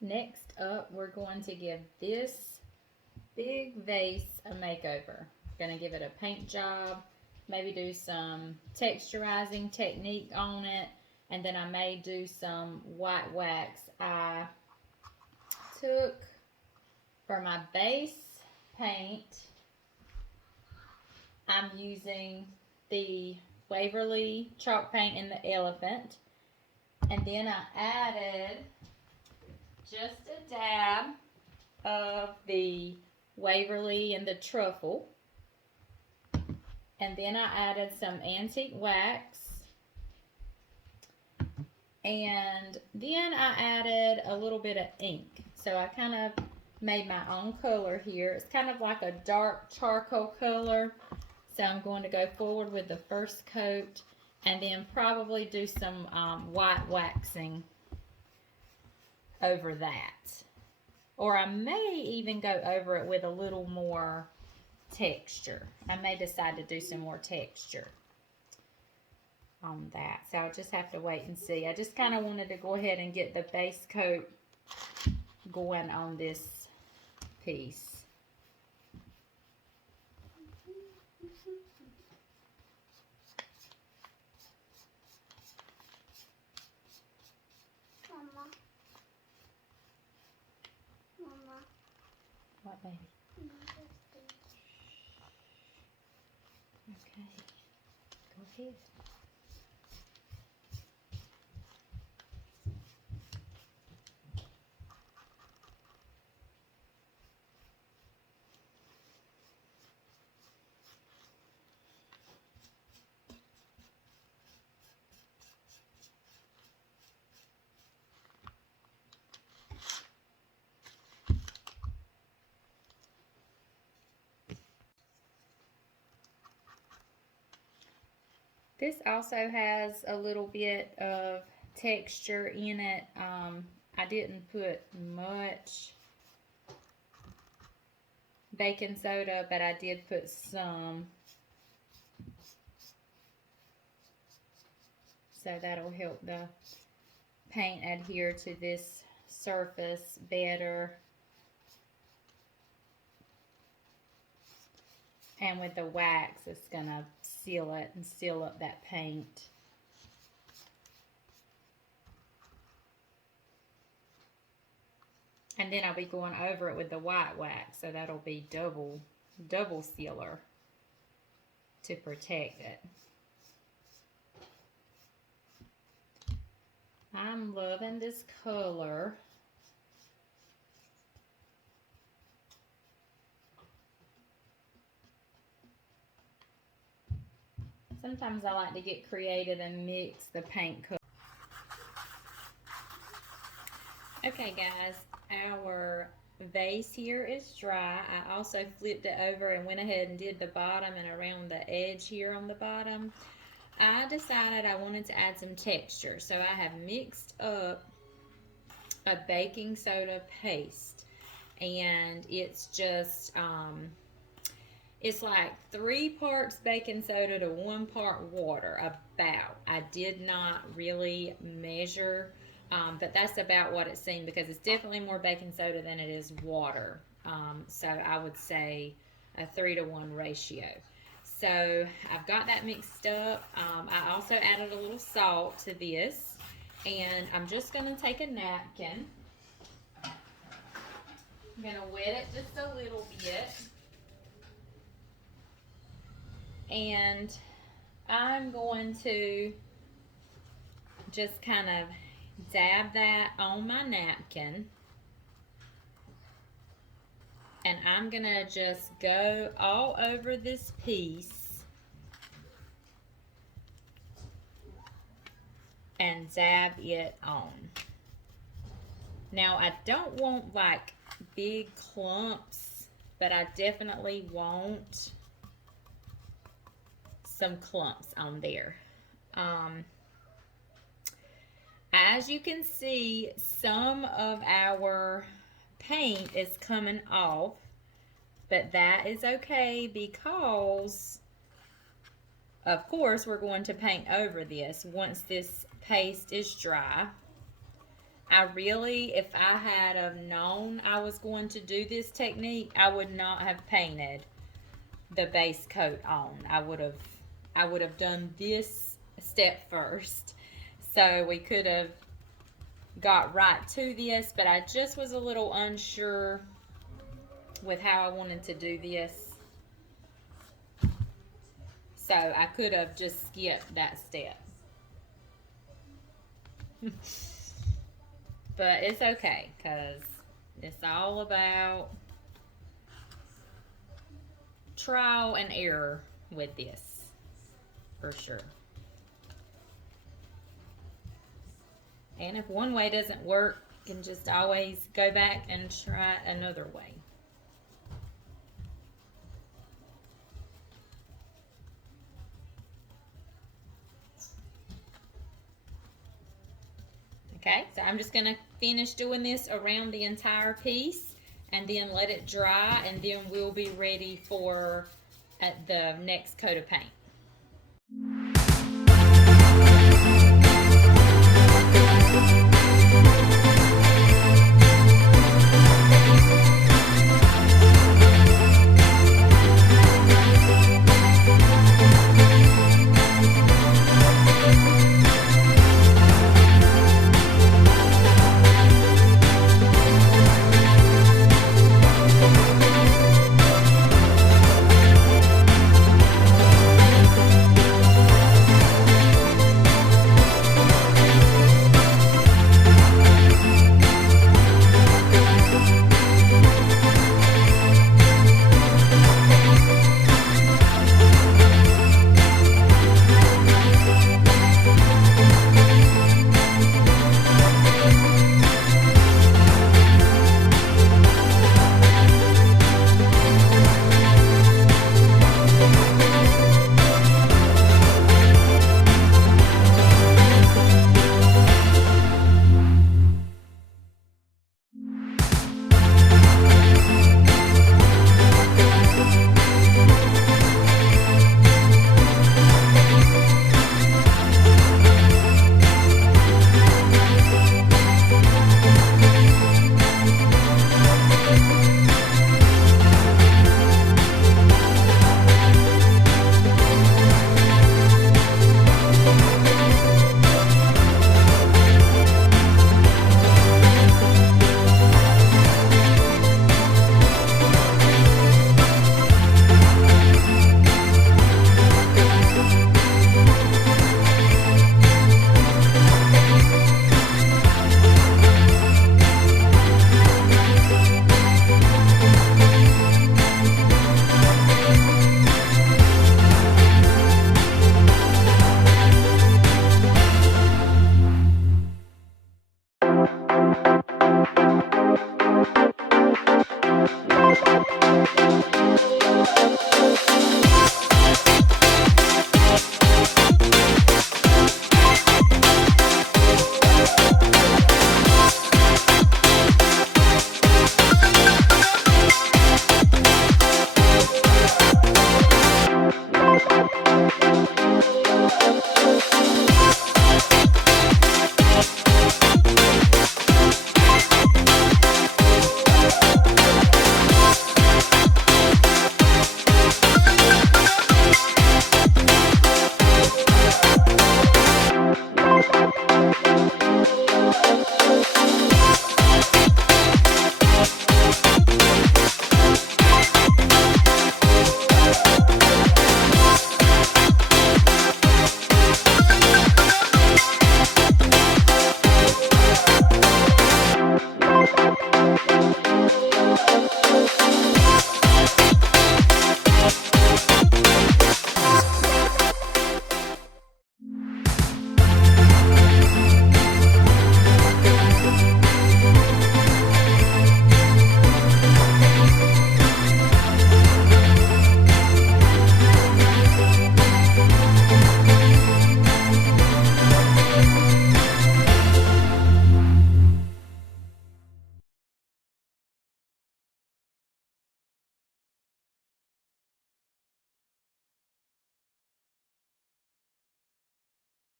Next up, we're going to give this big vase a makeover. Going to give it a paint job, maybe do some texturizing technique on it, and then I may do some white wax. I took for my base paint, I'm using the Waverly chalk paint in the elephant, and then I added just a dab of the Waverly and the truffle, and then I added some antique wax, and then I added a little bit of ink. So I kind of made my own color here. It's kind of like a dark charcoal color. So I'm going to go forward with the first coat and then probably do some white waxing over that. Or I may even go over it with a little more texture. I may decide to do some more texture on that. So I'll just have to wait and see. I just kind of wanted to go ahead and get the base coat going on this piece. Mama. Mama. What, baby? Okay. Go ahead. This also has a little bit of texture in it. I didn't put much baking soda, but I did put some. So that'll help the paint adhere to this surface better. And with the wax, it's gonna seal it and seal up that paint. And then I'll be going over it with the white wax, so that'll be double sealer to protect it. I'm loving this color. Sometimes I like to get creative and mix the paint color. Okay guys, our vase here is dry. I also flipped it over and went ahead and did the bottom and around the edge here on the bottom. I decided I wanted to add some texture, so I have mixed up a baking soda paste, and it's just it's like 3 parts baking soda to 1 part water, about. I did not really measure, but that's about what it seemed, because it's definitely more baking soda than it is water. So I would say a 3-to-1 ratio. So I've got that mixed up. I also added a little salt to this, and I'm just going to take a napkin. I'm going to wet it just a little bit, and I'm going to just kind of dab that on my napkin, and I'm gonna just go all over this piece and dab it on. Now I don't want like big clumps, but I definitely want some clumps on there. As you can see, some of our paint is coming off, but that is okay, because of course we're going to paint over this once this paste is dry. I really, if I had have known I was going to do this technique, I would not have painted the base coat on. I would have done this step first. So we could have got right to this, but I just was a little unsure with how I wanted to do this. So I could have just skipped that step. But it's okay, because it's all about trial and error with this, for sure. And if one way doesn't work, you can just always go back and try another way. Okay, so I'm just going to finish doing this around the entire piece and then let it dry, and then we'll be ready for the next coat of paint.